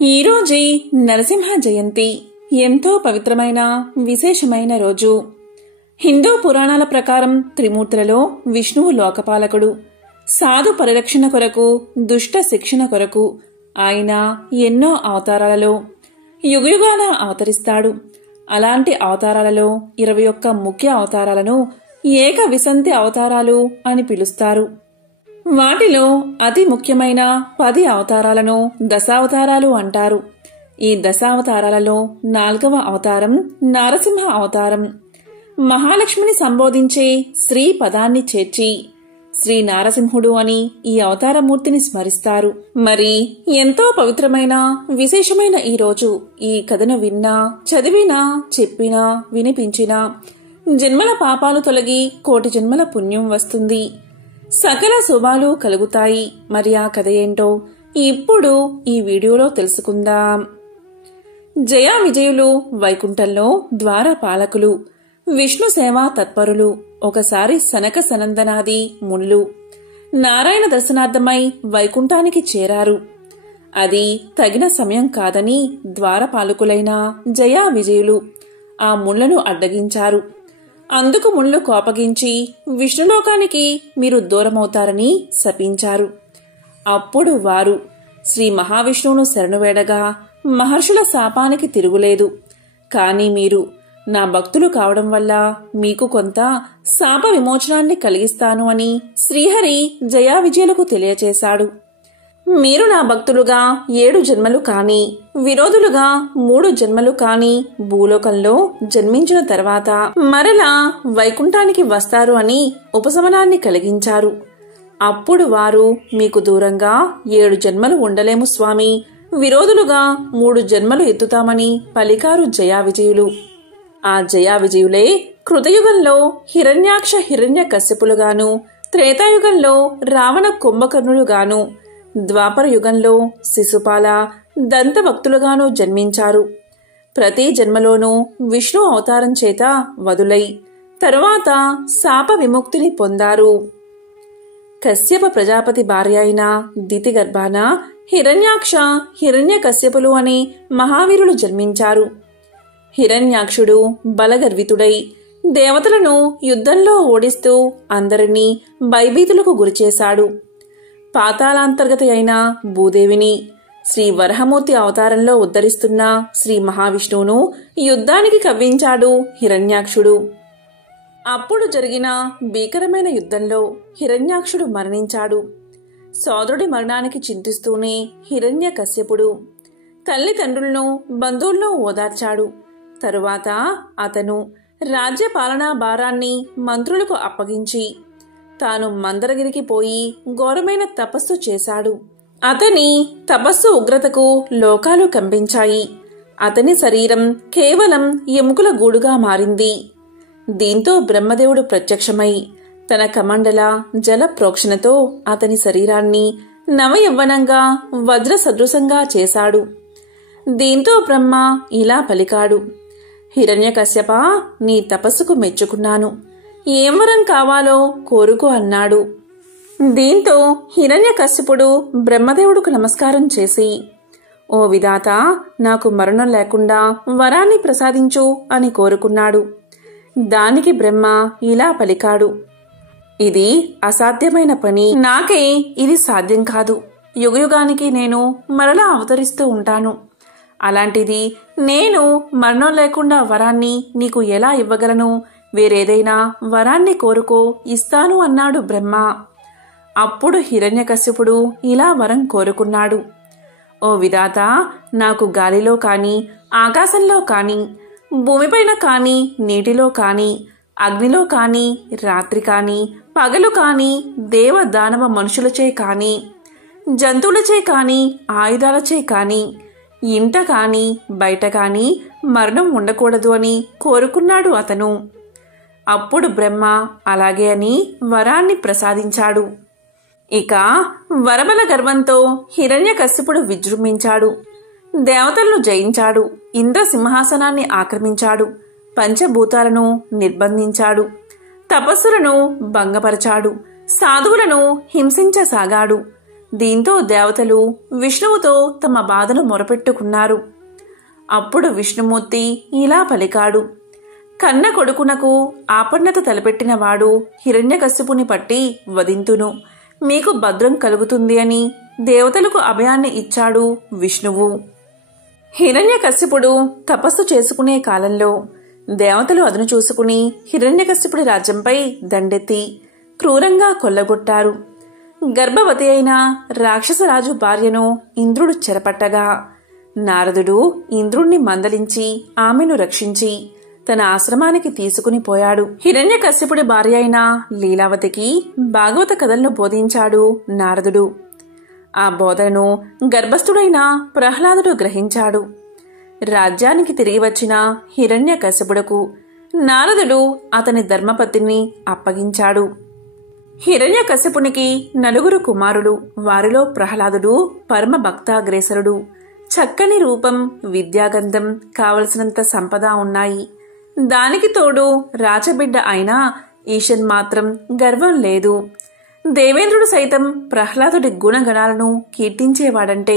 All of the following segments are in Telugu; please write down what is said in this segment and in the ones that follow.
ఈరోజే నరసింహ జయంతి ఎంతో పవిత్రమైన విశేషమైన రోజు. హిందూ పురాణాల ప్రకారం త్రిమూర్తులలో విష్ణువు లోకపాలకుడు. సాధు పరిరక్షణ కొరకు, దుష్ట శిక్షణ కొరకు ఆయన ఎన్నో అవతారాలలో యుగయుగాల అవతరిస్తాడు. అలాంటి అవతారాలలో 21 ముఖ్య అవతారాలను ఏక విశంతి అవతారాలు అని పిలుస్తారు. వాటిలో అతి ముఖ్యమైన 10 అవతారాలను దశావతారాలు అంటారు. ఈ దశావతారాలలో 4వ అవతారం నారసింహ అవతారం. మహాలక్ష్మిని సంబోధించే శ్రీ పదాన్ని చేర్చి శ్రీ నారసింహుడు అని ఈ అవతారమూర్తిని స్మరిస్తారు. మరి ఎంతో పవిత్రమైన విశేషమైన ఈ రోజు ఈ కథను విన్నా, చదివినా, చెప్పినా, వినిపించినా జన్మల పాపాలు తొలగి కోటి జన్మల పుణ్యం వస్తుంది, సకల శుభాలు కలుగుతాయి. మరి ఆ కథ ఏంటో ఇప్పుడు ఈ వీడియోలో తెలుసుకుందాం. జయా విజయులు వైకుంఠంలో ద్వారపాలకులు, విష్ణు సేవా తత్పరులు. ఒకసారి సనక సనందనాది మునులు నారాయణ దర్శనార్థమై వైకుంఠానికి చేరారు. అది తగిన సమయం కాదని ద్వారపాలకులైన జయా విజయులు ఆ ముళ్లను అడ్డగించారు. అందుకు ముళ్ళు కోపగించి విష్ణులోకానికి మీరు దూరమవుతారని శపించారు. అప్పుడు వారు శ్రీ మహావిష్ణువును శరణువేడగా మహర్షుల శాపానికి తిరుగులేదు. కాని మీరు నా భక్తులు కావడం వల్ల మీకు కొంత శాప విమోచనాన్ని కలిగిస్తాను అని శ్రీహరి జయా విజయులకు తెలియచేశాడు. మీరు నా భక్తులుగా 7 జన్మలు కాని, విరోధులుగా 3 జన్మలు కాని భూలోకంలో జన్మించిన తర్వాత మరలా వైకుంఠానికి వస్తారు అని ఉపశమనాన్ని కలిగించారు. అప్పుడు వారు మీకు దూరంగా 7 జన్మలు ఉండలేము స్వామి, విరోధులుగా 3 జన్మలు ఎత్తుతామని పలికారు జయా విజయులు. ఆ జయా విజయులే కృతయుగంలో హిరణ్యాక్ష హిరణ్య కశ్యపులుగాను, త్రేతాయుగంలో రావణ కుంభకర్ణులుగాను, ద్వాపర యుగంలో శిశుపాల దంతభక్తులుగాను జన్మించారు. ప్రతి జన్మలోనూ విష్ణు అవతారం చేత వదులై తరువాత శాప విముక్తిని పొందారు. కశ్యప ప్రజాపతి భార్య అయిన దితి గర్భాన హిరణ్యాక్ష హిరణ్య కశ్యపులు అనే మహావీరులు జన్మించారు. హిరణ్యాక్షుడు బలగర్వితుడై దేవతలను యుద్ధంలో ఓడిస్తూ అందరినీ భయభీతులకు గురిచేశాడు. పాతాళాంతర్గత అయిన భూదేవిని శ్రీ వరహమూర్తి అవతారంలో ఉద్ధరిస్తున్న శ్రీ మహావిష్ణువును యుద్ధానికి కవ్వించాడు హిరణ్యాక్షుడు. అప్పుడు జరిగిన భీకరమైన యుద్ధంలో హిరణ్యాక్షుడు మరణించాడు. సోదరుడి మరణానికి చింతిస్తూనే హిరణ్య కశ్యపుడు తల్లిదండ్రులను, బంధువులను ఓదార్చాడు. తరువాత అతను రాజ్యపాలనా భారాన్ని మంత్రులకు అప్పగించి తాను మందరగిరికి పోయి ఘోరమైన తపస్సు చేశాడు. అతని తపస్సు ఉగ్రతకు లోకాలు కంపించాయి. అతని శరీరం కేవలం ఎముకల గూడుగా మారింది. దీంతో బ్రహ్మదేవుడు ప్రత్యక్షమై తన కమండల జల ప్రోక్షణతో అతని శరీరాన్ని నవయవ్వనంగా వజ్ర సదృశంగా చేశాడు. దీంతో బ్రహ్మ ఇలా పలికాడు, హిరణ్యకశ్యప, నీ తపస్సుకు మెచ్చుకున్నాను, ఏం వరం కావాలో కోరుకో అన్నాడు. దీంతో హిరణ్యకశ్యపుడు బ్రహ్మదేవుడుకు నమస్కారం చేసి, ఓ విధాత, నాకు మరణం లేకుండా వరాన్ని ప్రసాదించు అని కోరుకున్నాడు. దానికి బ్రహ్మ ఇలా పలికాడు, ఇది అసాధ్యమైన పని, నాకే ఇది సాధ్యం కాదు. యుగయుగానికి నేను మరలా అవతరిస్తూ ఉంటాను. అలాంటిది నేను మరణం లేకుండా వరాన్ని నీకు ఎలా ఇవ్వగలను? వేరేదైనా వరాన్ని కోరుకో, ఇస్తాను అన్నాడు బ్రహ్మ. అప్పుడు హిరణ్యకశ్యపుడు ఇలా వరం కోరుకున్నాడు, ఓ విధాత, నాకు గాలిలో కాని, ఆకాశంలో కాని, భూమిపైన కాని, నీటిలో కాని, అగ్నిలో కాని, రాత్రి కాని, పగలు కాని, దేవ దానవ మనుషులచే కాని, జంతువులచే కాని, ఆయుధాలచే కాని, ఇంట కాని, బయట కాని మరణం ఉండకూడదు అని కోరుకున్నాడు అతను. అప్పుడు బ్రహ్మ అలాగే అని వరాన్ని ప్రసాదించాడు. ఇక వరబల గర్వంతో హిరణ్యకశ్యపుడు విజృంభించాడు. దేవతలను జయించాడు. ఇంద్ర సింహాసనాన్ని ఆక్రమించాడు. పంచభూతాలను నిర్బంధించాడు. తపస్సులను భంగపరచాడు. సాధువులను హింసించసాగాడు. దీంతో దేవతలు విష్ణువుతో తమ బాధను మొరపెట్టుకున్నారు. అప్పుడు విష్ణుమూర్తి ఇలా పలికాడు: కన్న కొడుకునకు ఆపన్నత తలపెట్టినవాడు హిరణ్యకశిపుని పట్టి వధింతును, మీకు భద్రం కలుగుతుంది అని దేవతలకు అభయాన్ని ఇచ్చాడు విష్ణువు. హిరణ్యకశిపుడు తపస్సు చేసుకునే కాలంలో దేవతలు అదును చూసుకుని హిరణ్యకశిపుడి రాజ్యంపై దండెత్తి క్రూరంగా కొల్లగొట్టారు. గర్భవతి అయిన రాక్షసరాజు భార్యను ఇంద్రుడు చెరపట్టగా నారదుడు ఇంద్రుణ్ణి మందలించి ఆమెను రక్షించి తన ఆశ్రమానికి తీసుకుని పోయాడు. హిరణ్యకశిపుడి భార్య అయిన లీలావతికి భాగవత కథలను బోధించాడు నారదుడు. ఆ బోధనను గర్భస్థుడైన ప్రహ్లాదుడు గ్రహించాడు. రాజ్యానికి తిరిగి వచ్చిన హిరణ్యకశిపుడుకు నారదుడు అతని ధర్మపత్నిని అప్పగించాడు. హిరణ్యకశిపునికి 4 కుమారులు. వారిలో ప్రహ్లాదుడు పరమ భక్తాగ్రేసరుడు. చక్కని రూపం, విద్యాగంధం, కావలసినంత సంపద ఉన్నాయి. దానికి తోడు రాచబిడ్డ అయిన ఈశన్ మాత్రం గర్వం లేదు. దేవేంద్రుడు సైతం ప్రహ్లాదుడి గుణగణాలను కీర్తించేవాడంటే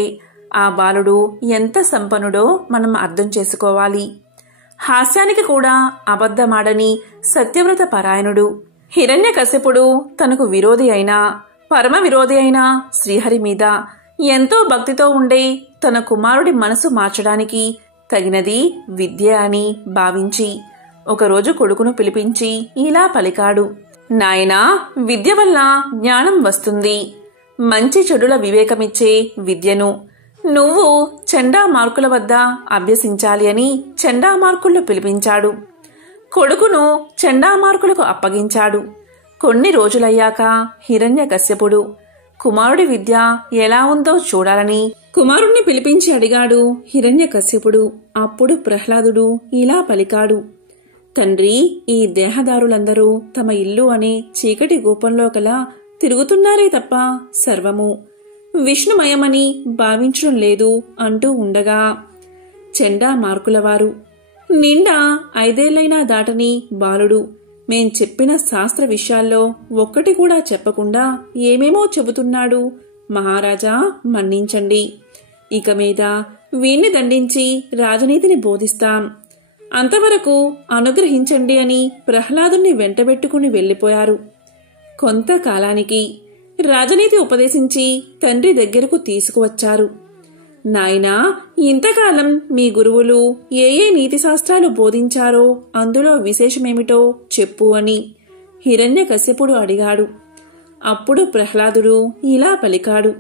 ఆ బాలుడు ఎంత సంపన్నుడో మనం అర్థం చేసుకోవాలి. హాస్యానికి కూడా అబద్ధమాడని సత్యవ్రత పరాయణుడు. హిరణ్యకశిపుడు తనకు విరోధి అయినా పరమ విరోధి అయిన శ్రీహరి మీద ఎంతో భక్తితో ఉండే తన కుమారుడి మనసు మార్చడానికి తగినది విద్య అని భావించి ఒకరోజు కొడుకును పిలిపించి ఇలా పలికాడు: నాయనా, విద్య వల్ల జ్ఞానం వస్తుంది. మంచి చెడుల వివేకమిచ్చే విద్యను నువ్వు చండామార్కుల వద్ద అభ్యసించాలి అని చండామార్కులను పిలిపించాడు. కొడుకును చండామార్కులకు అప్పగించాడు. కొన్ని రోజులయ్యాక హిరణ్యకశ్యపుడు కుమారుడి విద్య ఎలా ఉందో చూడాలని కుమారుణ్ణి పిలిపించి అడిగాడు హిరణ్యకశ్యపుడు. అప్పుడు ప్రహ్లాదుడు ఇలా పలికాడు: తండ్రి, ఈ దేహదారులందరూ తమ ఇల్లు అనే చీకటి గోపంలో కల తిరుగుతున్నారే తప్ప సర్వము విష్ణుమయమని భావించడం లేదు అంటూ ఉండగా చండామార్కులవారు నిండా 5 ఏళ్లైనా దాటని బాలుడు మేం చెప్పిన శాస్త్ర విషయాల్లో ఒక్కటి కూడా చెప్పకుండా ఏమేమో చెబుతున్నాడు. మహారాజా, మన్నించండి. ఇక మీద వీణ్ణి దండించి రాజనీతిని బోధిస్తాం. అంతవరకు అనుగ్రహించండి అని ప్రహ్లాదుని వెంటబెట్టుకుని వెళ్లిపోయారు. కొంతకాలానికి రాజనీతి ఉపదేశించి తండ్రి దగ్గరకు తీసుకువచ్చారు. నాయనా, ఇంతకాలం మీ గురువులు ఏ ఏ నీతిశాస్త్రాలు బోధించారో అందులో విశేషమేమిటో చెప్పు అని హిరణ్యకశ్యపుడు అడిగాడు. అప్పుడు ప్రహ్లాదుడు ఇలా పలికాడు: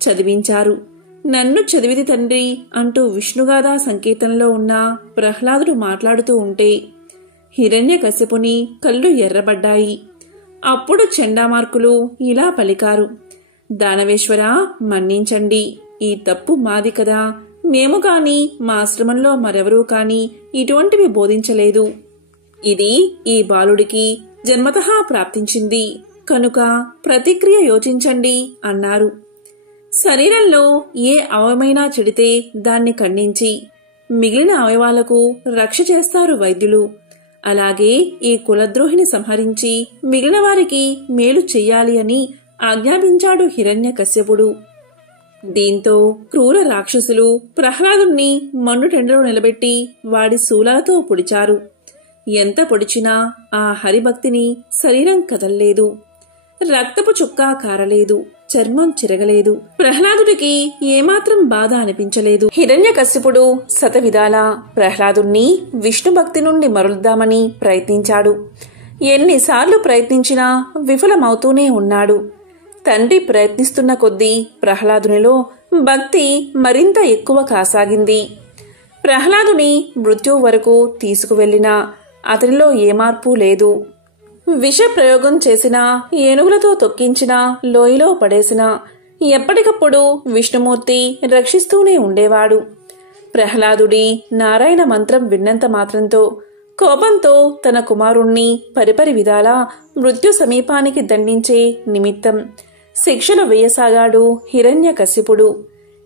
చదివించారు. నన్ను చదివిది తండ్రి అంటూ విష్ణుగాథా సంకీర్తనలో ఉన్న ప్రహ్లాదుడు మాట్లాడుతూ ఉంటే హిరణ్యకశ్యపుని కళ్ళు ఎర్రబడ్డాయి. అప్పుడు చండామార్కులు ఇలా పలికారు: దానవేశ్వరా, మన్నించండి. ఈ తప్పు మాది కదా. మేము కాని మా ఆశ్రమంలో మరెవరూ కాని ఇటువంటివి బోధించలేదు. ఇది ఈ బాలుడికి జన్మతః ప్రాప్తించింది కనుక ప్రతిక్రియ యోచించండి అన్నారు. శరీరంలో ఏ అవయమైనా చెడితే దాన్ని ఖండించి మిగిలిన అవయవాలకు రక్ష చేస్తారు వైద్యులు. అలాగే ఈ కులద్రోహిని సంహరించి మిగిలిన వారికి మేలు చెయ్యాలి అని ఆజ్ఞాపించాడు హిరణ్యకశ్యపుడు. దీంతో క్రూర రాక్షసులు ప్రహ్లాదుణ్ణి మండుటెండలో నిలబెట్టి వాడి శూలాలతో పొడిచారు. ఎంత పొడిచినా ఆ హరిభక్తిని శరీరం కదల్లేదు. రక్తపు చుక్క కారలేదు. చర్మం చిరగలేదు. ప్రహ్లాదుడికి ఏమాత్రం బాధ అనిపించలేదు. హిరణ్యకశ్యపుడు శతవిధాలా ప్రహ్లాదుణ్ణి విష్ణుభక్తి నుండి మరలుద్దామని ప్రయత్నించాడు. ఎన్నిసార్లు ప్రయత్నించినా విఫలమవుతూనే ఉన్నాడు. తండ్రి ప్రయత్నిస్తున్న కొద్దీ ప్రహ్లాదునిలో భక్తి మరింత ఎక్కువ కాసాగింది. ప్రహ్లాదుని మృత్యువు వరకు తీసుకువెళ్లినా అతనిలో ఏ మార్పు లేదు. విష ప్రయోగం చేసినా, ఏనుగులతో తొక్కించినా, లోయలో పడేసినా ఎప్పటికప్పుడు విష్ణుమూర్తి రక్షిస్తూనే ఉండేవాడు. ప్రహ్లాదుడి నారాయణ మంత్రం విన్నంత మాత్రంతో కోపంతో తన కుమారుణ్ణి పరిపరి విధాలా మృత్యు సమీపానికి దండించే నిమిత్తం శిక్షలు వేయసాగాడు హిరణ్యకశ్యపుడు.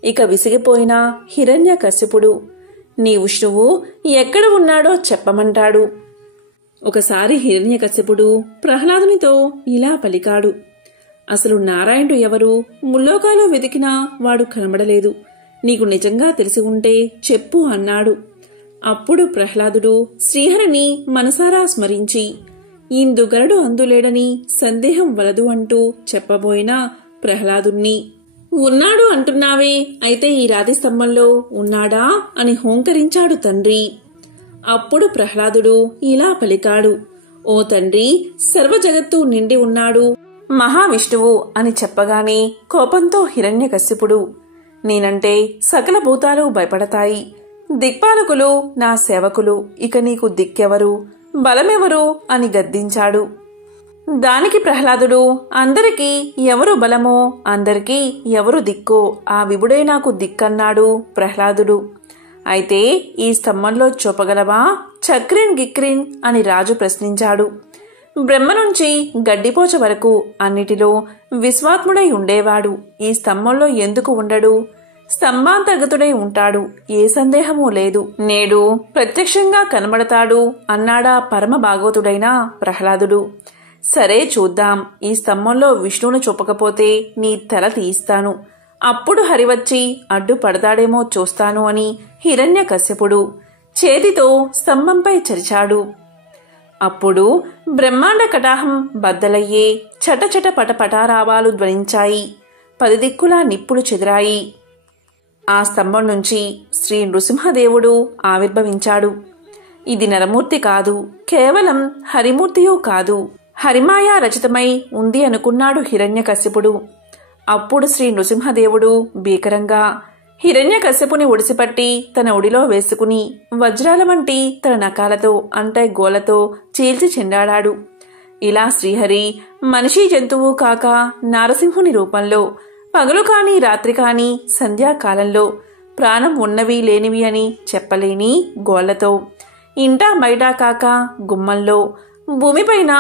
ఇక విసిగిపోయిన హిరణ్యకశ్యపుడు నీ విష్ణువు ఎక్కడ ఉన్నాడో చెప్పమంటాడు. ఒకసారి హిరణ్యకశ్యపుడు ప్రహ్లాదునితో ఇలా పలికాడు: అసలు నారాయణుడు ఎవరు? ముల్లోకాలో వెతికినా వాడు కనబడలేదు. నీకు నిజంగా తెలిసి ఉంటే చెప్పు అన్నాడు. అప్పుడు ప్రహ్లాదుడు శ్రీహరిని మనసారా స్మరించి ఇందుగలడు అందులేడని సందేహం వలదు అంటూ చెప్పబోయిన ప్రహ్లాదుణ్ణి, ఉన్నాడు అంటున్నావే, అయితే ఈ రాతి స్తంభంలో ఉన్నాడా అని హోంకరించాడు తండ్రి. అప్పుడు ప్రహ్లాదుడు ఇలా పలికాడు, ఓ తండ్రి, సర్వ జగత్తు నిండి ఉన్నాడు మహావిష్ణువు అని చెప్పగానే కోపంతో హిరణ్యకశిపుడు, నేనంటే సకల భూతాలు భయపడతాయి. దిక్పాలకులు నా సేవకులు, ఇక నీకు దిక్కెవరు, బలమెవరు అని గద్దించాడు. దానికి ప్రహ్లాదుడు, అందరికీ ఎవరు బలమో, అందరికీ ఎవరు దిక్కో ఆ విభుడే నాకు దిక్కన్నాడు ప్రహ్లాదుడు. అయితే ఈ స్తంభంలో చూపగలవా చక్రిన్ గిక్రిన్ అని రాజు ప్రశ్నించాడు. బ్రహ్మ నుంచి గడ్డిపోచ వరకు అన్నిటిలో విశ్వాత్ముడై ఉండేవాడు ఈ స్తంభంలో ఎందుకు ఉండడు? స్తంభాంతర్గతుడై ఉంటాడు, ఏ సందేహమూ లేదు. నేడు ప్రత్యక్షంగా కనబడతాడు అన్నాడా పరమ భాగవతుడైన ప్రహ్లాదుడు. సరే చూద్దాం, ఈ స్తంభంలో విష్ణువును చూపకపోతే నీ తల తీయిస్తాను, అప్పుడు హరివచ్చి అడ్డుపడతాడేమో చూస్తాను అని హిరణ్యకశ్యపుడు చేతితో స్తంభంపై చరిచాడు. అప్పుడు బ్రహ్మాండ కటాహం బద్దలయ్యే చటచట పటపటారావాలు ధ్వనించాయి. 10 దిక్కులా నిప్పులు చెదిరాయి. ఆ స్తంభం నుంచి శ్రీ నృసింహదేవుడు ఆవిర్భవించాడు. ఇది నరమూర్తి కాదు, కేవలం హరిమూర్తియూ కాదు, హరిమాయా రచితమై ఉంది అనుకున్నాడు హిరణ్యకశ్యపుడు. అప్పుడు శ్రీ నృసింహదేవుడు భీకరంగా హిరణ్యకశ్యపుని ఒడిసిపట్టి తన ఒడిలో వేసుకుని వజ్రాల వంటి తన నఖాలతో అంటే గోలతో చీల్చి చెండాడాడు. ఇలా శ్రీహరి మనిషి జంతువు కాక నారసింహుని రూపంలో పగలు కాని రాత్రి కాని సంధ్యాకాలంలో ప్రాణం ఉన్నవి లేనివి అని చెప్పలేని గోళ్లతో ఇంటా బయటా కాక గుమ్మంలో, భూమిపైన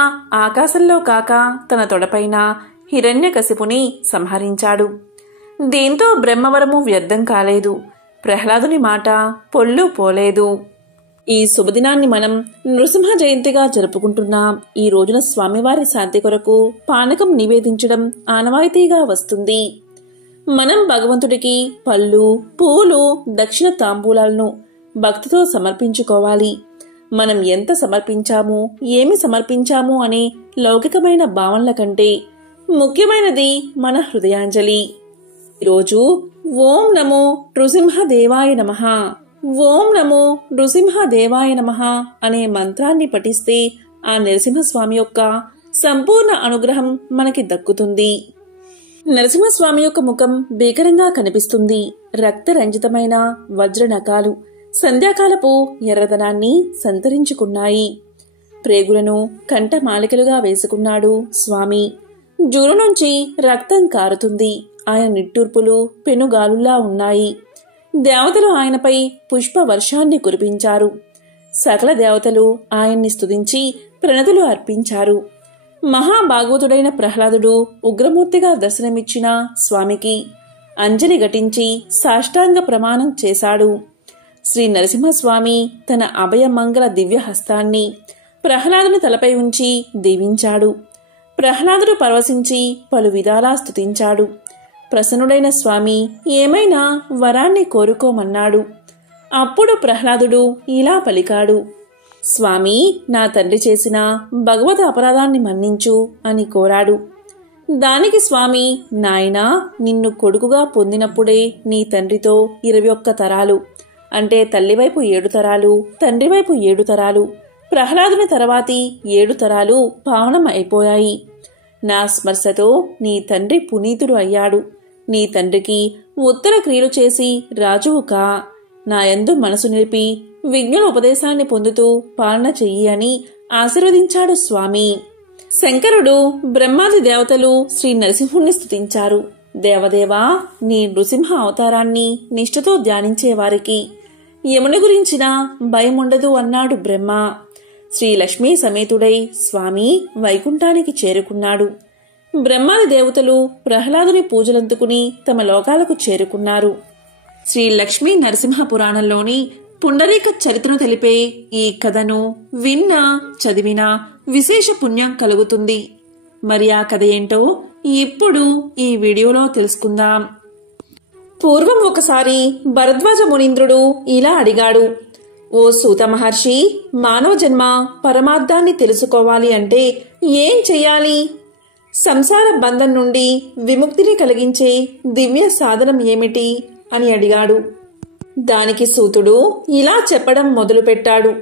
ఆకాశంలో కాక తన తొడపైన హిరణ్యకశిపుని సంహరించాడు. దీంతో బ్రహ్మవరము వ్యర్థం కాలేదు, ప్రహ్లాదుని మాట పొల్లు పోలేదు. ఈ శుభదినాన్ని మనం నృసింహ జయంతిగా జరుపుకుంటున్నాం. ఈ రోజున స్వామివారి శాంతి కొరకు పానకం నివేదించడం ఆనవాయితీగా వస్తుంది. మనం భగవంతుడికి పళ్ళు, పూలు, దక్షిణ తాంబూలాలను భక్తితో సమర్పించుకోవాలి. మనం ఎంత సమర్పించాము, ఏమి సమర్పించాము అనే లౌకికమైన భావనల కంటే ముఖ్యమైనది మన హృదయాంజలి. ఈరోజు ఓం నమో నృసింహదేవాయ నమః, ఓం నమో నృసింహదేవాయ నమః అనే మంత్రాన్ని పఠిస్తే ఆ నరసింహస్వామి యొక్క సంపూర్ణ అనుగ్రహం మనకి దక్కుతుంది. నరసింహస్వామి యొక్క ముఖం భీకరంగా కనిపిస్తుంది. రక్తరంజితమైన వజ్ర నఖాలు సంధ్యాకాలపు ఎర్రదనాన్ని సంతరించుకున్నాయి. ప్రేగులను కంఠమాలికలుగా వేసుకున్నాడు స్వామి. జురు నుంచి రక్తం కారుతుంది. ఆయన నిట్టూర్పులు పెనుగాలుల్లా ఉన్నాయి. దేవతలు ఆయనపై పుష్ప వర్షాన్ని కురిపించారు. సకల దేవతలు ఆయన్ని స్తుతించి ప్రణతులు అర్పించారు. మహాభాగవతుడైన ప్రహ్లాదుడు ఉగ్రమూర్తిగా దర్శనమిచ్చిన స్వామికి అంజలి ఘటించి సాష్టాంగ ప్రమాణం చేశాడు. శ్రీ నరసింహస్వామి తన అభయమంగళ దివ్య హస్తాన్ని ప్రహ్లాదుని తలపై ఉంచి దీవించాడు. ప్రహ్లాదుడు పరవశించి పలు విధాలా స్తుతించాడు. ప్రసన్నుడైన స్వామి ఏమైనా వరాన్ని కోరుకోమన్నాడు. అప్పుడు ప్రహ్లాదుడు ఇలా పలికాడు, స్వామి, నా తండ్రి చేసిన భగవద్ అపరాధాన్ని మన్నించు అని కోరాడు. దానికి స్వామి, నాయనా, నిన్ను కొడుకుగా పొందినప్పుడే నీ తండ్రితో 21 తరాలు అంటే తల్లివైపు 7 తరాలు, తండ్రివైపు 7 తరాలు, ప్రహ్లాదుని తర్వాతి 7 తరాలు పావనం అయిపోయాయి. నా స్మర్శతో నీ తండ్రి పునీతుడు అయ్యాడు. నీ తండ్రికి ఉత్తర క్రియలు చేసి రాజువు కా, నా యందు మనసు నిలిపి విజ్ఞుల ఉపదేశాన్ని పొందుతూ పాలన చెయ్యి అని ఆశీర్వదించాడు స్వామి. శంకరుడు, బ్రహ్మాది దేవతలు శ్రీ నరసింహుణ్ణి స్తుతించారు. దేవదేవా, నీ నృసింహ అవతారాన్ని నిష్ఠతో ధ్యానించేవారికి యముని గురించిన భయముండదు అన్నాడు బ్రహ్మ. శ్రీ లక్ష్మీ సమేతుడై స్వామి వైకుంఠానికి చేరుకున్నాడు. బ్రహ్మాది దేవతలు ప్రహ్లాదుని పూజలందుకుని తమ లోకాలకు చేరుకున్నారు. శ్రీ లక్ష్మీ నరసింహ పురాణంలోని పుండరీక చరిత్రను తెలిపే ఈ కథను విన్నా చదివినా విశేష పుణ్యం కలుగుతుంది. మరి ఆ కథ ఏంటో ఇప్పుడు ఈ వీడియోలో తెలుసుకుందాం. పూర్వం ఒకసారి భరద్వాజ మునీంద్రుడు ఇలా అడిగాడు, ఓ సూత మహర్షి, మానవ జన్మ పరమార్థాన్ని తెలుసుకోవాలి అంటే ఏం చెయ్యాలి? సంసార బంధం నుండి విముక్తిని కలిగించే దివ్య సాధనం ఏమిటి అని అడిగాడు. దానికి సూతుడు ఇలా చెప్పడం మొదలుపెట్టాడు.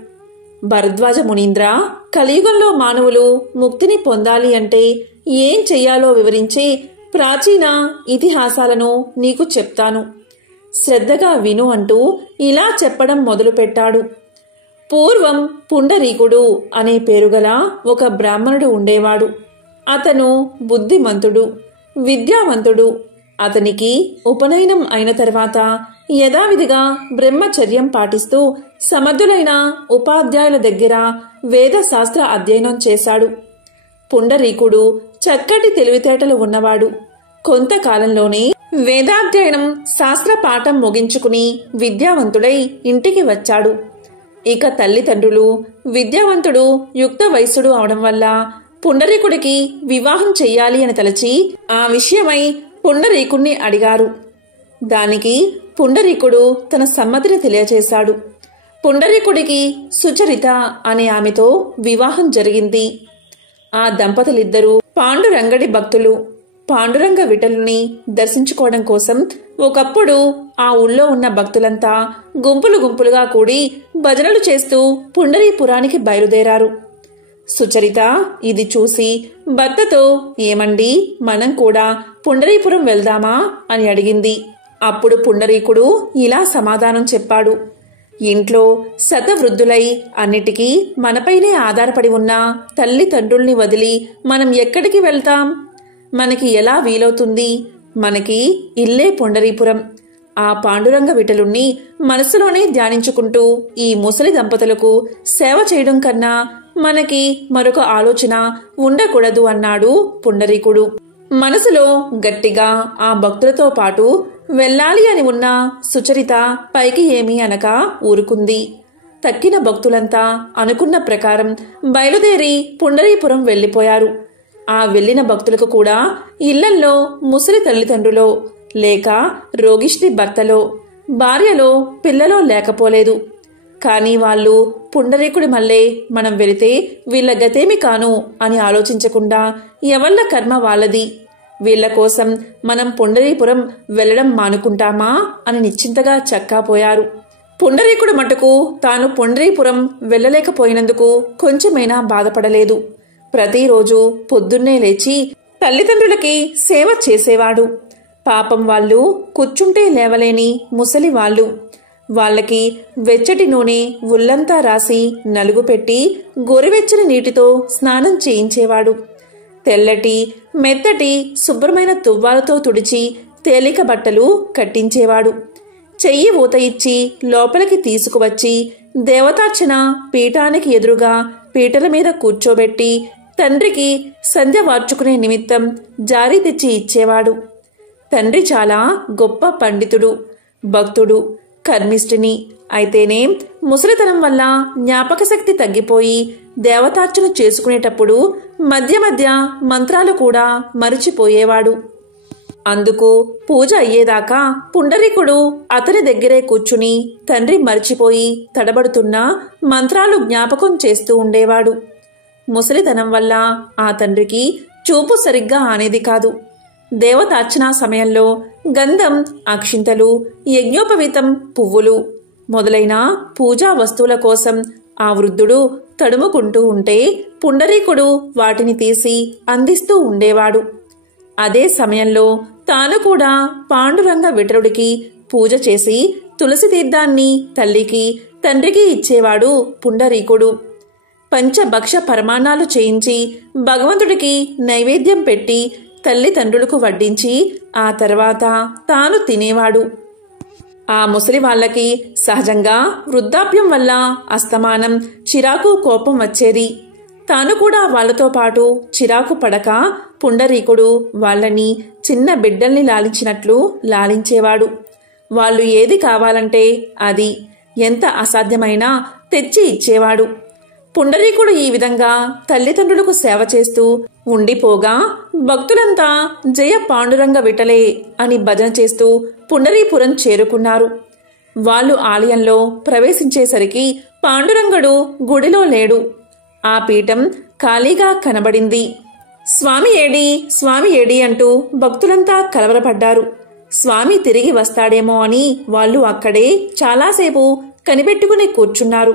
భరద్వాజ మునీంద్ర, కలియుగంలో మానవులు ముక్తిని పొందాలి అంటే ఏం చెయ్యాలో వివరించే ప్రాచీన ఇతిహాసాలను నీకు చెప్తాను. శ్రద్ధగా విను అంటూ ఇలా చెప్పడం మొదలుపెట్టాడు. పూర్వం పుండరీకుడు అనే పేరుగల ఒక బ్రాహ్మణుడు ఉండేవాడు. అతను బుద్ధిమంతుడు, విద్యావంతుడు. అతనికి ఉపనయనం అయిన తర్వాత యథావిధిగా బ్రహ్మచర్యం పాటిస్తూ సమర్థులైన ఉపాధ్యాయుల దగ్గర వేద శాస్త్ర అధ్యయనం చేశాడు. పుండరీకుడు చక్కటి తెలివితేటలు ఉన్నవాడు. కొంతకాలంలోనే వేదాధ్యయనం శాస్త్ర పాఠం ముగించుకుని విద్యావంతుడై ఇంటికి వచ్చాడు. ఇక తల్లిదండ్రులు విద్యావంతుడు యుక్త వయస్సుడు అవడం వల్ల పుండరీకుడికి వివాహం చెయ్యాలి అని తలచి ఆ విషయమై పుండరీకుణ్ణి అడిగారు. దానికి పుండరీకుడు తన సమ్మతిని తెలియచేశాడు. పుండరీకుడికి సుచరిత అనే ఆమెతో వివాహం జరిగింది. ఆ దంపతులిద్దరూ పాండురంగడి భక్తులు. పాండురంగ విఠలుని దర్శించుకోవడం కోసం ఒకప్పుడు ఆ ఊళ్ళో ఉన్న భక్తులంతా గుంపులు గుంపులుగా కూడి భజనలు చేస్తూ పుండరీపురానికి బయలుదేరారు. సుచరిత ఇది చూసి భర్తతో, ఏమండి, మనం కూడా పుండరీపురం వెళ్దామా అని అడిగింది. అప్పుడు పుండరీకుడు ఇలా సమాధానం చెప్పాడు. ఇంట్లో శతవృద్ధులై అన్నిటికీ మనపైనే ఆధారపడి ఉన్న తల్లిదండ్రుల్ని వదిలి మనం ఎక్కడికి వెళ్తాం? మనకి ఎలా వీలవుతుంది? మనకి ఇల్లే పుండరీపురం. ఆ పాండురంగ విఠలుణ్ణి మనసులోనే ధ్యానించుకుంటూ ఈ ముసలి దంపతులకు సేవ చేయడం కన్నా మనకి మరొక ఆలోచన ఉండకూడదు అన్నాడు పుండరీకుడు. మనసులో గట్టిగా ఆ భక్తులతో పాటు వెళ్ళాలి అని ఉన్న సుచరిత పైకి ఏమీ అనక ఊరుకుంది. తక్కిన భక్తులంతా అనుకున్న ప్రకారం బయలుదేరి పుండరీపురం వెళ్లిపోయారు. ఆ వెళ్లిన భక్తులకు కూడా ఇళ్లల్లో ముసలి తల్లిదండ్రులో లేక రోగిష్టి భర్తలో భార్యలో పిల్లలో లేకపోలేదు. కాని వాళ్ళు పుండరీకుడి మళ్ళే మనం వెళితే వీళ్ల గతేమి కాను అని ఆలోచించకుండా ఎవళ్ళ కర్మ వాళ్ళది, వీళ్ల కోసం మనం పుండరీపురం వెళ్లడం మానుకుంటామా అని నిశ్చింతగా చక్కాపోయారు. పుండరీకుడు మటుకు తాను పుండరీపురం వెళ్లలేకపోయినందుకు కొంచెమైనా బాధపడలేదు. ప్రతిరోజు పొద్దున్నే లేచి తల్లిదండ్రులకి సేవ చేసేవాడు. పాపం వాళ్ళు కూర్చుంటే లేవలేని ముసలి వాళ్ళు. వాళ్ళకి వెచ్చటి నూనె ఉల్లంతా రాసి నలుగు పెట్టి గోరువెచ్చని నీటితో స్నానం చేయించేవాడు. తెల్లటి మెత్తటి శుభ్రమైన తువ్వాలతో తుడిచి తేలిక బట్టలు కట్టించేవాడు. చెయ్యి ఊత ఇచ్చి లోపలికి తీసుకువచ్చి దేవతార్చన పీఠానికి ఎదురుగా పీటల మీద కూర్చోబెట్టి తండ్రికి సంధ్య వార్చుకునే నిమిత్తం జారీ తెచ్చి ఇచ్చేవాడు. తండ్రి చాలా గొప్ప పండితుడు, భక్తుడు, కర్మిష్ఠిని. అయితేనే ముసలితనం వల్ల జ్ఞాపక శక్తి తగ్గిపోయి దేవతార్చన చేసుకునేటప్పుడు మధ్య మధ్య మంత్రాలు కూడా మరిచిపోయేవాడు. అందుకు పూజ అయ్యేదాకా పుండరీకుడు అతని దగ్గరే కూర్చుని తండ్రి మరిచిపోయి తడబడుతున్న మంత్రాలు జ్ఞాపకం చేస్తూ ఉండేవాడు. ముసలితనం వల్ల ఆ తండ్రికి చూపు సరిగ్గా ఆనేది కాదు. దేవతార్చనా సమయంలో గంధం, అక్షింతలు, యజ్ఞోపవీతం, పువ్వులు మొదలైన పూజా వస్తువుల కోసం ఆ వృద్ధుడు తడుముకుంటూ ఉంటే పుండరీకుడు వాటిని తీసి అందిస్తూ ఉండేవాడు. అదే సమయంలో తాను కూడా పాండురంగ విఠలుడికి పూజ చేసి తులసి తీర్థాన్ని తల్లికి తండ్రికి ఇచ్చేవాడు పుండరీకుడు. పంచభక్ష పరమాణాలు చేయించి భగవంతుడికి నైవేద్యం పెట్టి తల్లిదండ్రులకు వడ్డించి ఆ తర్వాత తాను తినేవాడు. ఆ ముసలి వాళ్లకి సహజంగా వృద్ధాప్యం వల్ల అస్తమానం చిరాకు, కోపం వచ్చేది. తాను కూడా వాళ్లతో పాటు చిరాకు పడక పుండరీకుడు వాళ్ళని చిన్న బిడ్డల్ని లాలించినట్లు లాలించేవాడు. వాళ్ళు ఏది కావాలంటే అది ఎంత అసాధ్యమైనా తెచ్చి ఇచ్చేవాడు. పుండరీకుడు ఈ విధంగా తల్లిదండ్రులకు సేవ చేస్తూ ఉండిపోగా భక్తులంతా జయ పాండురంగ విఠలే అని భజన చేస్తూ పుండరీపురం చేరుకున్నారు. వాళ్ళు ఆలయంలో ప్రవేశించేసరికి పాండురంగడు గుడిలో లేడు. ఆ పీఠం ఖాళీగా కనబడింది. స్వామి ఏడి అంటూ భక్తులంతా కలవరపడ్డారు. స్వామి తిరిగి వస్తాడేమో అని వాళ్ళు అక్కడే చాలాసేపు కనిపెట్టుకుని కూర్చున్నారు.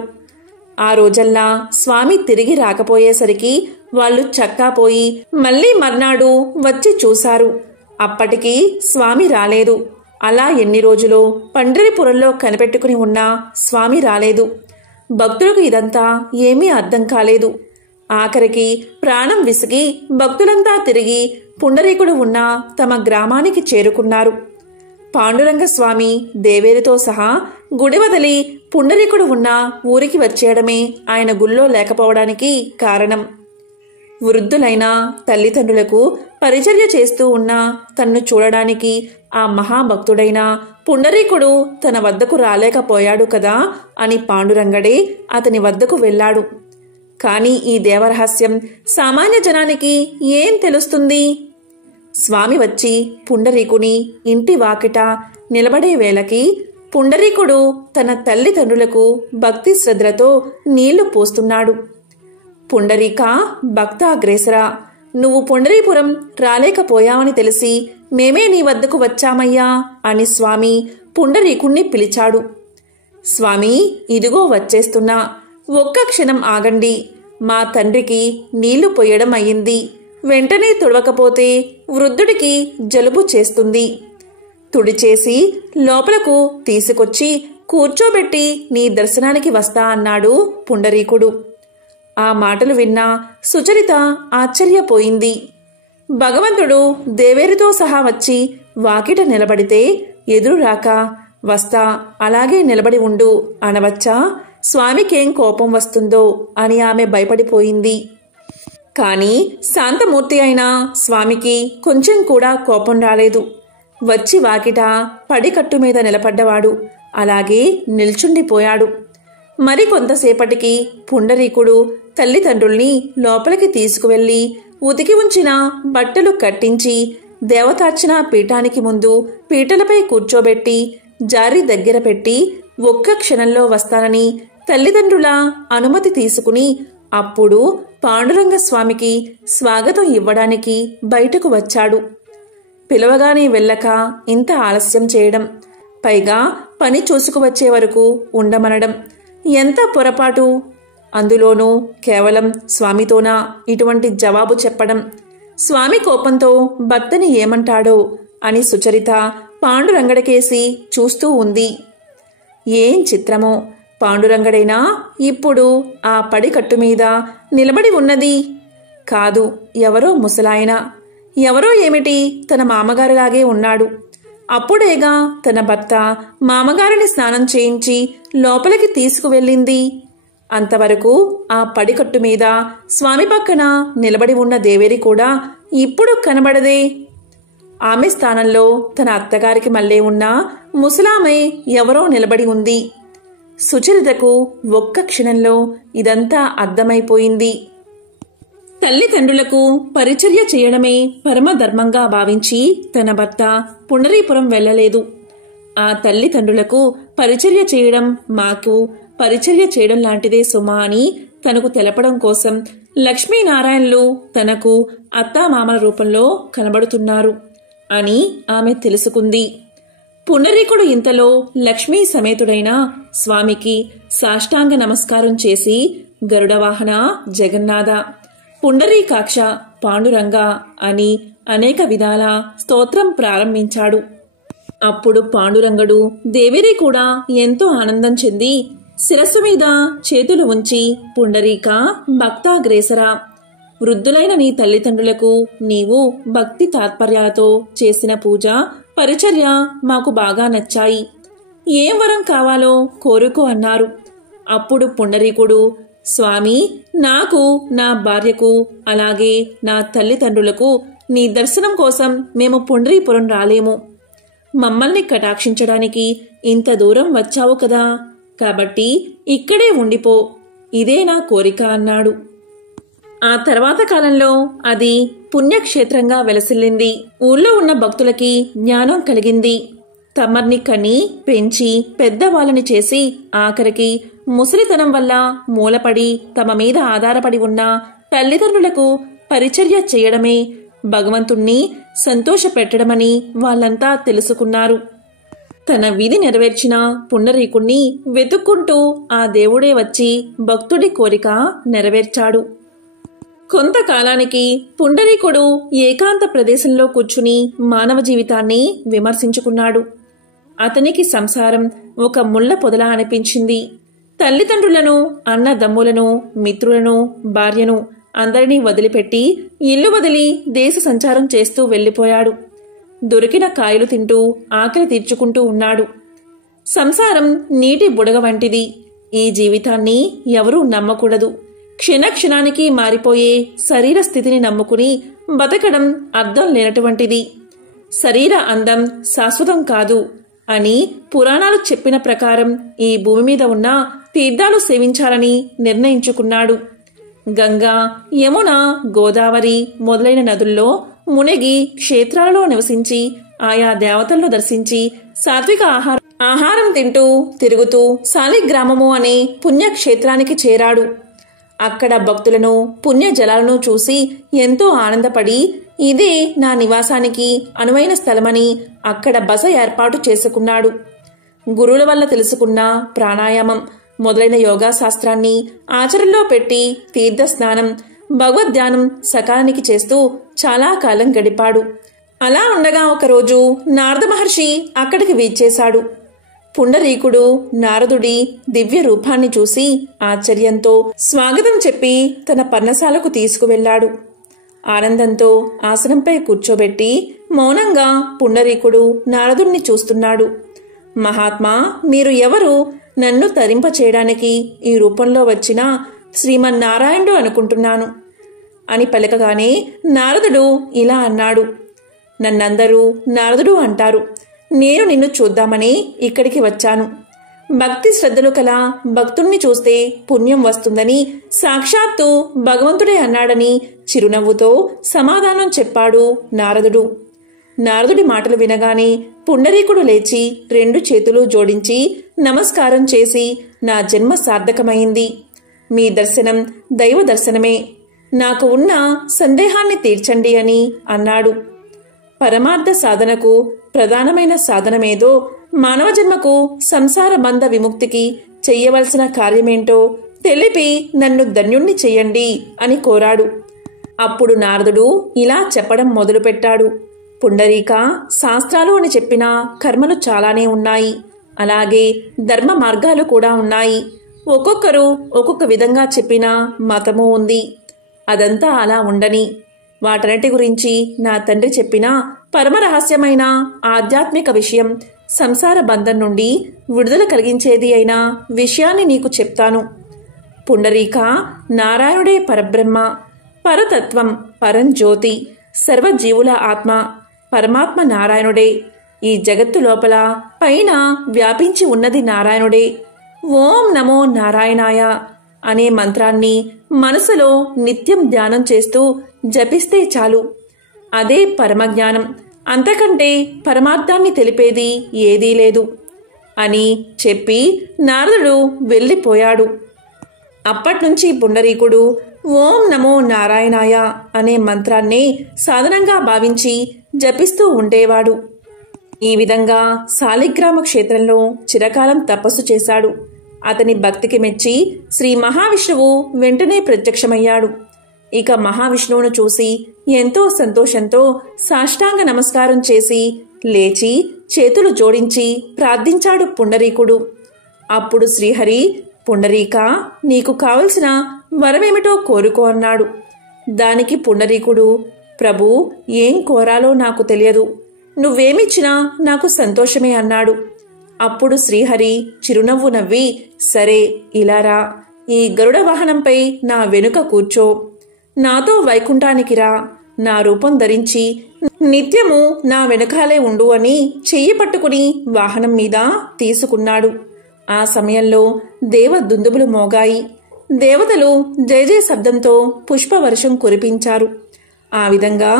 ఆ రోజల్లా స్వామి తిరిగి రాకపోయేసరికి వాళ్ళు చక్కాపోయి మళ్లీ మర్నాడు వచ్చి చూశారు. అప్పటికి స్వామి రాలేదు. అలా ఎన్ని రోజులో పండరిపురంలో కనిపెట్టుకుని ఉన్నా స్వామి రాలేదు. భక్తులకు ఇదంతా ఏమీ అర్థం కాలేదు. ఆఖరికి ప్రాణం విసిగి భక్తులంతా తిరిగి పుండరీకుడు ఉన్న తమ గ్రామానికి చేరుకున్నారు. పాండురంగ స్వామి దేవేరితో సహా గుడి వదిలి పుండరీకుడు ఉన్న ఊరికి వచ్చేయడమే ఆయన గుళ్ళో లేకపోవడానికి కారణం. వృద్ధులైన తల్లిదండ్రులకు పరిచర్య చేస్తూ ఉన్న తన్ను చూడడానికి ఆ మహాభక్తుడైన పుండరీకుడు తన వద్దకు రాలేకపోయాడు కదా అని పాండురంగడే అతని వద్దకు వెళ్ళాడు. కాని ఈ దేవరహస్యం సామాన్య జనానికి ఏం తెలుస్తుంది? స్వామి వచ్చి పుండరీకుని ఇంటి వాకిట నిలబడే వేళకి పుండరీకుడు తన తల్లిదండ్రులకు భక్తి శ్రద్ధలతో నీళ్లు పోస్తున్నాడు. పుండరీక భక్తాగ్రేసరా, నువ్వు పుండరీపురం రాలేకపోయావని తెలిసి మేమే నీ వద్దకు వచ్చామయ్యా అని స్వామి పుండరీకుణ్ణి పిలిచాడు. స్వామి, ఇదిగో వచ్చేస్తున్నా, ఒక్క క్షణం ఆగండి. మా తండ్రికి నీళ్లు పొయ్యడం అయ్యింది. వెంటనే తుడవకపోతే వృద్ధుడికి జలుబు చేస్తుంది. తుడిచేసి లోపలకు తీసుకొచ్చి కూర్చోబెట్టి నీ దర్శనానికి వస్తా అన్నాడు పుండరీకుడు. ఆ మాటలు విన్నా సుచరిత ఆశ్చర్యపోయింది. భగవంతుడు దేవేరితో సహా వచ్చి వాకిట నిలబడితే ఎదురు రాక వస్తా అలాగే నిలబడి ఉండు అనవచ్చా? స్వామికేం కోపం వస్తుందో అని ఆమె భయపడిపోయింది. కాని శాంతమూర్తి అయిన స్వామికి కొంచెం కూడా కోపం రాలేదు. వచ్చి వాకిట పడికట్టు మీద నిలబడ్డవాడు అలాగే నిల్చుండిపోయాడు. మరి కొంతసేపటికి పుండరీకుడు తల్లిదండ్రుల్ని లోపలికి తీసుకువెళ్లి ఉతికి ఉంచిన బట్టలు కట్టించి దేవతార్చన పీఠానికి ముందు పీటలపై కూర్చోబెట్టి జారి దగ్గర పెట్టి ఒక్క క్షణంలో వస్తానని తల్లిదండ్రుల అనుమతి తీసుకుని అప్పుడు పాండురంగ స్వామికి స్వాగతం ఇవ్వడానికి బయటకు వచ్చాడు. పిలవగానే వెళ్ళక ఇంత ఆలస్యం చేయడం, పైగా పని చూసుకువచ్చే వరకు ఉండమనడం ఎంత పొరపాటు! అందులోనూ కేవలం స్వామితోనా ఇటువంటి జవాబు చెప్పడం? స్వామి కోపంతో భర్తని ఏమంటాడో అని సుచరిత పాండురంగడికేసి చూస్తూ ఉంది. ఏం చిత్రమో! పాండురంగడేనా ఇప్పుడు ఆ పడికట్టు మీద నిలబడి ఉన్నది? కాదు, ఎవరో ముసలాయన. ఎవరో ఏమిటి, తన మామగారిలాగే ఉన్నాడు. అప్పుడేగా తన భర్త మామగారిని స్నానం చేయించి లోపలికి తీసుకువెళ్ళింది. అంతవరకు ఆ పడికట్టు మీద స్వామి పక్కన నిలబడి ఉన్న దేవేరి కూడా ఇప్పుడు కనబడదే. ఆమె స్థానంలో తన అత్తగారికి మళ్ళీ ఉన్న ముసలామె ఎవరో నిలబడి ఉంది. సుచరితకు ఒక్క క్షణంలో ఇదంతా అర్థమైపోయింది. తల్లిదండ్రులకు పరిచర్య చేయడమే పరమధర్మంగా భావించి తన భర్త పుండరీపురం వెళ్లలేదు. ఆ తల్లిదండ్రులకు పరిచర్య చేయడం మాకు పరిచర్య చేయడం లాంటిదే సుమా అని తనకు తెలపడం కోసం లక్ష్మీనారాయణలు తనకు అత్తామామల రూపంలో కనబడుతున్నారు అని ఆమె తెలుసుకుంది. పుండరీకుడు ఇంతలో లక్ష్మీ సమేతుడైన స్వామికి సాష్టాంగ నమస్కారం చేసి గరుడవాహన జగన్నాథ, పుండరీకాక్ష, పాండురంగ అని అనేక విధాల స్తోత్రం ప్రారంభించాడు. అప్పుడు పాండురంగడు దేవేరి కూడా ఎంతో ఆనందం చెంది శిరస్సు మీద చేతులు ఉంచి పుండరీక భక్తాగ్రేసరా, వృద్ధులైన నీ తల్లిదండ్రులకు నీవు భక్తి తాత్పర్యాలతో చేసిన పూజ పరిచర్య మాకు బాగా నచ్చాయి. ఏం వరం కావాలో కోరుకో అన్నారు. అప్పుడు పుండరీకుడు, స్వామి, నాకు, నా భార్యకు, అలాగే నా తల్లిదండ్రులకు నీ దర్శనం కోసం మేము పుండరీపురం రాలేము. మమ్మల్ని కటాక్షించడానికి ఇంత దూరం వచ్చావు కదా, కాబట్టి ఇక్కడే ఉండిపో. ఇదే నా కోరిక అన్నాడు. ఆ తర్వాత కాలంలో అది పుణ్యక్షేత్రంగా వెలసిల్లింది. ఊళ్ళో ఉన్న భక్తులకి జ్ఞానం కలిగింది. తమర్ని కని పెంచి పెద్దవాళ్ళని చేసి ఆఖరికి ముసలితనం వల్ల మూలపడి తమ మీద ఆధారపడి ఉన్న తల్లిదండ్రులకు పరిచర్య చేయడమే భగవంతుణ్ణి సంతోషపెట్టడమని వాళ్ళంతా తెలుసుకున్నారు. తన విధి నెరవేర్చిన పుండరీకుణ్ణి వెతుక్కుంటూ ఆ దేవుడే వచ్చి భక్తుడి కోరిక నెరవేర్చాడు. కొంతకాలానికి పుండరీకుడు ఏకాంత ప్రదేశంలో కూర్చుని మానవ జీవితాన్ని విమర్శించుకున్నాడు. అతనికి సంసారం ఒక ముళ్ళ పొదలా అనిపించింది. తల్లిదండ్రులను, అన్నదమ్ములను, మిత్రులను, భార్యను అందరినీ వదిలిపెట్టి ఇల్లు వదిలి దేశ సంచారం చేస్తూ వెళ్లిపోయాడు. దొరికిన కాయలు తింటూ ఆకలి తీర్చుకుంటూ ఉన్నాడు. సంసారం నీటి బుడగ వంటిది. ఈ జీవితాన్ని ఎవరూ నమ్మకూడదు. క్షణక్షణానికి మారిపోయే శరీర స్థితిని నమ్ముకుని బతకడం అర్థం లేనటువంటిది. శరీర అందం శాశ్వతం కాదు అని పురాణాలు చెప్పిన ప్రకారం ఈ భూమి మీద ఉన్న తీర్థాలు సేవించాలని నిర్ణయించుకున్నాడు. గంగా, యమున, గోదావరి మొదలైన నదుల్లో మునిగి క్షేత్రాలలో నివసించి ఆయా దేవతలను దర్శించి సాత్విక ఆహారం తింటూ తిరుగుతూ శాలిగ్రామము అనే పుణ్యక్షేత్రానికి చేరాడు. అక్కడ భక్తులను, పుణ్య జలాలను చూసి ఎంతో ఆనందపడి ఇదే నా నివాసానికి అనువైన స్థలమని అక్కడ బస ఏర్పాటు చేసుకున్నాడు. గురువుల వల్ల తెలుసుకున్న ప్రాణాయామం మొదలైన యోగా శాస్త్రాన్ని ఆచరణలో పెట్టి తీర్థస్నానం, భగవద్ధ్యానం సకాలానికి చేస్తూ చాలా కాలం గడిపాడు. అలా ఉండగా ఒకరోజు నారద మహర్షి అక్కడికి వీచేశాడు. పుండరీకుడు నారదుడి దివ్య రూపాన్ని చూసి ఆశ్చర్యంతో స్వాగతం చెప్పి తన పర్ణశాలకు తీసుకువెళ్లాడు. ఆనందంతో ఆసనంపై కూర్చోబెట్టి మౌనంగా పుండరీకుడు నారదుణ్ణి చూస్తున్నాడు. మహాత్మా, మీరు ఎవరు? నన్ను తరింపచేయడానికి ఈ రూపంలో వచ్చిన శ్రీమన్నారాయణుడు అనుకుంటున్నాను అని పలకగానే నారదుడు ఇలా అన్నాడు. నన్నందరూ నారదుడు అంటారు. నేను నిన్ను చూద్దామని ఇక్కడికి వచ్చాను. భక్తి శ్రద్ధలు కల భక్తుణ్ణి చూస్తే పుణ్యం వస్తుందని సాక్షాత్తు భగవంతుడే అన్నాడని చిరునవ్వుతో సమాధానం చెప్పాడు నారదుడు. నారదుడి మాటలు వినగానే పుండరీకుడు లేచి 2 చేతులు జోడించి నమస్కారం చేసి, నా జన్మ సార్థకమైంది. మీ దర్శనం దైవ దర్శనమే. నాకు ఉన్న సందేహాన్ని తీర్చండి అని అన్నాడు. పరమార్థ సాధనకు ప్రధానమైన సాధనమేదో, మానవ జన్మకు సంసార బంధ విముక్తికి చెయ్యవలసిన కార్యమేంటో తెలిపి నన్ను ధన్యుణ్ణి చెయ్యండి అని కోరాడు. అప్పుడు నారదుడు ఇలా చెప్పడం మొదలుపెట్టాడు. పుండరీక, శాస్త్రాలు అని చెప్పిన కర్మలు చాలానే ఉన్నాయి. అలాగే ధర్మ మార్గాలు కూడా ఉన్నాయి. ఒక్కొక్కరు ఒక్కొక్క విధంగా చెప్పిన మతము ఉంది. అదంతా అలా ఉండని, వాటన్నిటి గురించి నా తండ్రి చెప్పిన పరమరహస్యమైన ఆధ్యాత్మిక విషయం, సంసార బంధం నుండి విడుదల కలిగించేది అయిన విషయాన్ని నీకు చెప్తాను. పుండరీక, నారాయణుడే పరబ్రహ్మ, పరతత్వం, పరంజ్యోతి, సర్వజీవుల ఆత్మ, పరమాత్మ నారాయణుడే. ఈ జగత్తు లోపల పైన వ్యాపించి ఉన్నది నారాయణుడే. ఓం నమో నారాయణాయ అనే మంత్రాన్ని మనసులో నిత్యం ధ్యానం చేస్తూ జపిస్తే చాలు. అదే పరమజ్ఞానం. అంతకంటే పరమార్థాన్ని తెలిపేది ఏదీ లేదు అని చెప్పి నారదుడు వెళ్ళిపోయాడు. అప్పట్నుంచి పుండరీకుడు ఓం నమో నారాయణాయ అనే మంత్రాన్నే సాధనంగా భావించి జపిస్తూ ఉండేవాడు. ఈ విధంగా శాలిగ్రామ క్షేత్రంలో చిరకాలం తపస్సు చేశాడు. అతని భక్తికి మెచ్చి శ్రీ మహావిష్ణువు వెంటనే ప్రత్యక్షమయ్యాడు. ఇక మహావిష్ణువును చూసి ఎంతో సంతోషంతో సాష్టాంగ నమస్కారం చేసి లేచి చేతులు జోడించి ప్రార్థించాడు పుండరీకుడు. అప్పుడు శ్రీహరి, పుండరీక, నీకు కావలసిన వరమేమిటో కోరుకో అన్నాడు. దానికి పుండరీకుడు, ప్రభూ, ఏం కోరాలో నాకు తెలియదు. నువ్వేమిచ్చినా నాకు సంతోషమే అన్నాడు. అప్పుడు శ్రీహరి చిరునవ్వు నవ్వి, సరే ఇలారా, ఈ గరుడ వాహనంపై నా వెనుక కూర్చో, నాతో వైకుంఠానికి రా, నా రూపం ధరించి నిత్యము నా వెనకాలే ఉండు అని చెయ్యి పట్టుకుని వాహనం మీద తీసుకున్నాడు. ఆ సమయంలో దేవ దుందుబులు మోగాయి. దేవతలు జయ జయ శబ్దంతో పుష్పవర్షం కురిపించారు. ఆ విధంగా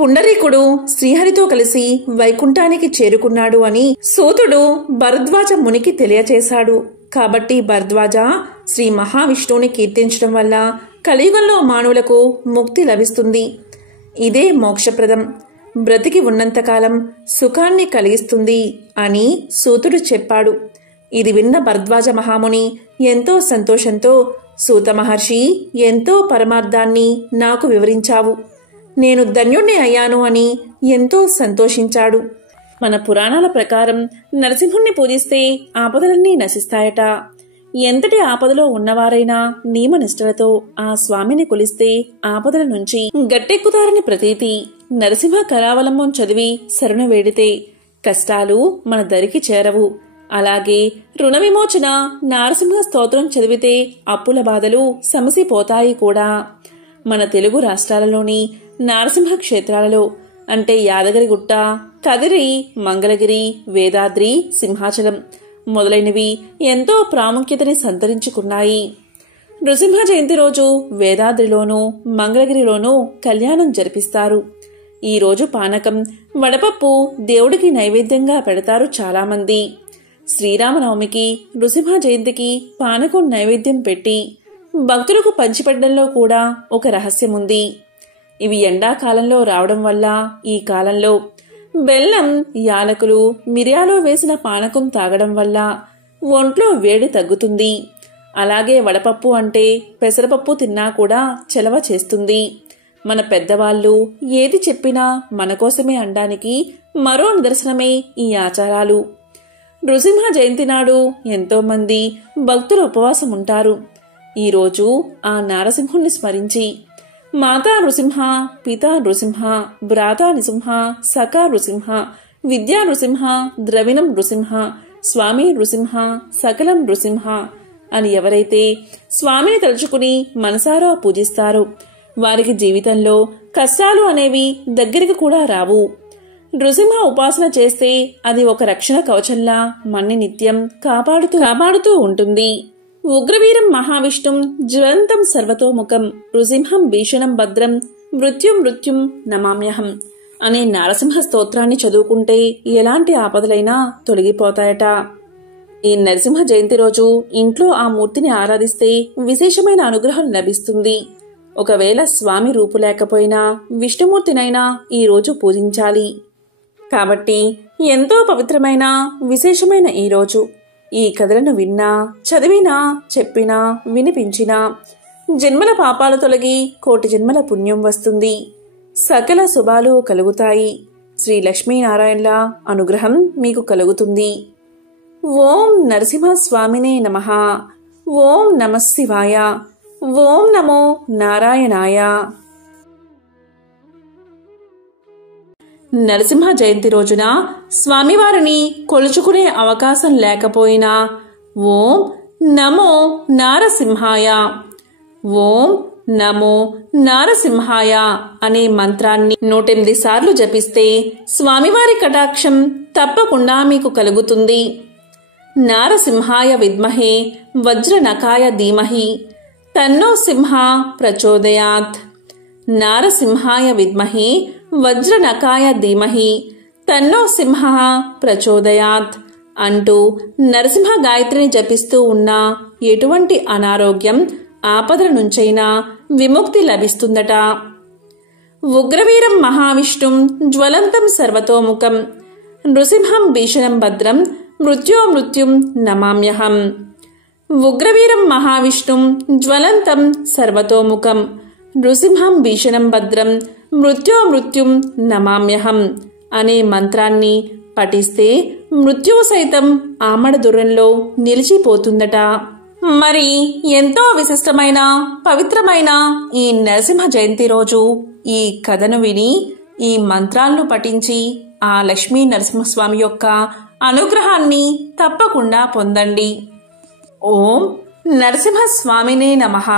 పుండరీకుడు శ్రీహరితో కలిసి వైకుంఠానికి చేరుకున్నాడు అని సూతుడు భరద్వాజ మునికి తెలియచేశాడు. కాబట్టి భరద్వాజ శ్రీ మహావిష్ణువుని కీర్తించడం వల్ల కలియుగంలో మానవులకు ముక్తి లభిస్తుంది. ఇదే మోక్షప్రదం, బ్రతికి ఉన్నంతకాలం సుఖాన్ని కలిగిస్తుంది అని సూతుడు చెప్పాడు. ఇది విన్న భరద్వాజ మహాముని ఎంతో సంతోషంతో, సూత మహర్షి, ఎంతో పరమార్థాన్ని నాకు వివరించావు, నేను ధన్యుణ్ణి అయ్యాను అని ఎంతో సంతోషించాడు. మన పురాణాల ప్రకారం నరసింహుణ్ణి పూజిస్తే ఆపదలన్నీ నశిస్తాయట. ఎంతటి ఆపదలో ఉన్నవారైనా నియమనిష్టలతో ఆ స్వామిని కొలిస్తే ఆపదల నుంచి గట్టెక్కుతారని ప్రతీతి. నరసింహ కరావలంబం చదివి శరణు వేడితే కష్టాలు మన దరికి చేరవు. అలాగే రుణ విమోచన నారసింహ స్తోత్రం చదివితే అప్పుల బాధలు సమసిపోతాయి కూడా. మన తెలుగు రాష్ట్రాలలోని నారసింహ క్షేత్రాలలో అంటే యాదగిరిగుట్ట, కదిరి, మంగళగిరి, వేదాద్రి, సింహాచలం మొదలైనవి ఎంతో ప్రాముఖ్యతని సంతరించుకున్నాయి. నృసింహ జయంతి రోజు వేదాద్రిలోనూ మంగళగిరిలోనూ కళ్యాణం జరిపిస్తారు. ఈ రోజు పానకం, వడపప్పు దేవుడికి నైవేద్యంగా పెడతారు చాలామంది. శ్రీరామనవమికి, నృసింహ జయంతికి పానకం నైవేద్యం పెట్టి భక్తులకు పంచిపెట్టడంలో కూడా ఒక రహస్యముంది. ఇవి ఎండాకాలంలో రావడం వల్ల ఈ కాలంలో బెల్లం, యాలకులు, మిరియాలు వేసిన పానకం తాగడం వల్ల ఒంట్లో వేడి తగ్గుతుంది. అలాగే వడపప్పు అంటే పెసరపప్పు తిన్నా కూడా చలవ చేస్తుంది. మన పెద్దవాళ్ళు ఏది చెప్పినా మన కోసమే అనడానికి మరో నిదర్శనమే ఈ ఆచారాలు. నృసింహ జయంతి నాడు ఎంతో మంది భక్తులు ఉపవాసం ఉంటారు. ఈరోజు ఆ నారసింహుణ్ణి స్మరించి మాతా నృసింహ, పితా నృసింహ, భ్రాతా నృసింహ, సఖా నృసింహ, విద్యా నృసింహ, ద్రవిణం నృసింహ, స్వామి నృసింహ, సకలం నృసింహ అని ఎవరైతే స్వామిని తలుచుకుని మనసారా పూజిస్తారో వారికి జీవితంలో కష్టాలు అనేవి దగ్గరికి కూడా రావు. నృసింహ ఉపాసన చేస్తే అది ఒక రక్షణ కవచంలా మన్ని నిత్యం కాపాడుతూ ఉంటుంది. ఉగ్రవీరం మహావిష్ణుం జ్వలంతం సర్వతోముఖం నృసింహం భీషణం భద్రం మృత్యుం నమామ్యహం అనే నారసింహ స్తోత్రాన్ని చదువుకుంటే ఎలాంటి ఆపదలైనా తొలగిపోతాయట. ఈ నరసింహ జయంతి రోజు ఇంట్లో ఆ మూర్తిని ఆరాధిస్తే విశేషమైన అనుగ్రహం లభిస్తుంది. ఒకవేళ స్వామి రూపు లేకపోయినా విష్ణుమూర్తినైనా ఈ రోజు పూజించాలి. కాబట్టి ఎంతో పవిత్రమైన విశేషమైన ఈ రోజు ఈ కథలను విన్నా, చదివినా, చెప్పినా, వినిపించినా జన్మల పాపాలు తొలగి కోటి జన్మల పుణ్యం వస్తుంది. సకల శుభాలు కలుగుతాయి. శ్రీ లక్ష్మీనారాయణల అనుగ్రహం మీకు కలుగుతుంది. ఓం నరసింహస్వామినే నమః. ఓం నమః శివాయ. ఓం నమో నారాయణాయ. నరసింహ జయంతి రోజున స్వామివారిని కొలుచుకునే అవకాశం లేకపోయినా ఓం నమో నారసింహాయ, ఓం నమో నారసింహాయ అనే మంత్రాన్ని 108 సార్లు జపిస్తే స్వామివారి కటాక్షం తప్పకుండా మీకు కలుగుతుంది. నారసింహాయ విద్మహే వజ్రనఖాయ ధీమహి తన్నో సింహ ప్రచోదయాత్. నారసింహాయ విద్మహే వజ్రనఖాయ ధీమహి తన్నో సింహ ప్రచోదయాత్ అంటూ నరసింహ గాయత్రిని జపిస్తూ ఉన్న ఎటువంటి అనారోగ్యం, ఆపదల నుంచైనా విముక్తి లభిస్తుందట. ఉగ్రవీరం మహావిష్ణుం జ్వలంతం సర్వతోముఖం నృసింహం భీషణం భద్రం మృత్యుం నమామ్యహం. ఉగ్రవీరం మహావిష్ణుం జ్వలంతం సర్వతోముఖం నృసింహం భీషణం భద్రం మృత్యుం నమామ్యహం అనే మంత్రాన్ని పఠిస్తే మృత్యువు సైతం ఆమడ దూరంలో నిలిచిపోతుందట. మరి ఎంతో విశిష్టమైన పవిత్రమైన ఈ నరసింహ జయంతి రోజు ఈ కథను విని ఈ మంత్రాలను పఠించి ఆ లక్ష్మీ నరసింహస్వామి యొక్క అనుగ్రహాన్ని తప్పకుండా పొందండి. ఓం నరసింహస్వామినే నమః.